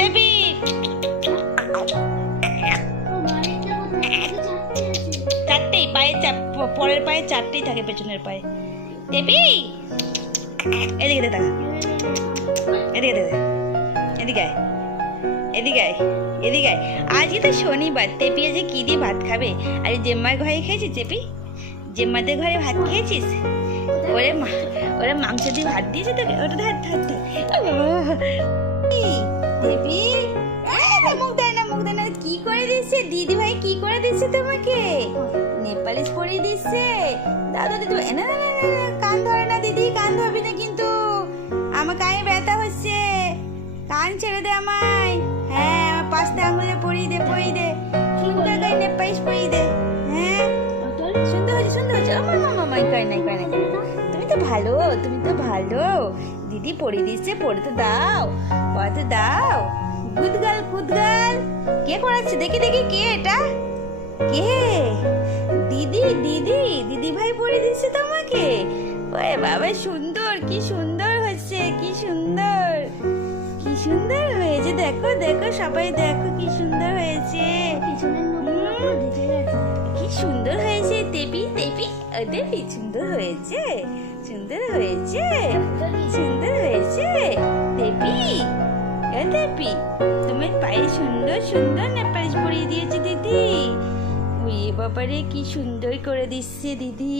দেবী চারটেই পায়ে পরের পায়ে চারটেই থাকে, পেছনের পায়ে। দেবী এদিকে দে, টাকা এদিকে দে, এদিকে আয়, এদিকে আয়, এদিকে আয়। আজকে তো শনিবার, তেপি আজকে কি দিয়ে ভাত খাবে? আরে জেম্মার ঘরে খেয়েছিস তেপি? জেম্মাদের ঘরে ভাত খেয়েছিস? ওরা মাংস দিয়ে ভাত দিয়েছে তোকে? ওটা ধর ধর ধর। দেবী মুখ দেয় না, মুখ দেয় না। কি করে দিচ্ছে দিদি ভাই? কি করে দিচ্ছে তোমাকে? নেপালিশ পরিয়ে দিচ্ছে। দাদা দিদি না না না, কান ধরে না দিদি, কান ধরবি না কিন্তু। আমার কানে ব্যথা হচ্ছে, কান ছেড়ে দে আমায়। হ্যাঁ, আমার 5টা আঙুলে পরিয়ে দে, পরিয়ে দে। সুন্দর গায়ে নেপালিশ পরিয়ে দে। হ্যাঁ সুন্দর হয়েছে, সুন্দর হয়েছে। আমার মামা মাই কয় নাই, কয় নাই। তুমি তো ভালো, তুমি তো ভালো। দিদি পরিয়ে দিচ্ছে, পড়তে দাও, পড়তে দাও। গুদগাল গুদগাল। কে করাচ্ছে? দেখি দেখি, কে এটা? কে? দিদি দিদি দিদি ভাই পরিয়ে দিচ্ছে তোমাকে? ওরে বাবা, সুন্দর, কি সুন্দর হচ্ছে, কি সুন্দর, কি সুন্দর হয়েছে। দেখো দেখো, সবাই দেখো কি সুন্দর হয়েছে, কি সুন্দর হয়েছে। দেবী দেবী দেবী সুন্দর হয়েছে, সুন্দর হয়েছে, সুন্দর হয়েছে। দেবী দেবী তোমার পায়ে সুন্দর সুন্দর নেপালিশ পরিয়ে দিয়েছে দিদি। ওই বাবারে, কি সুন্দর করে দিচ্ছে দিদি।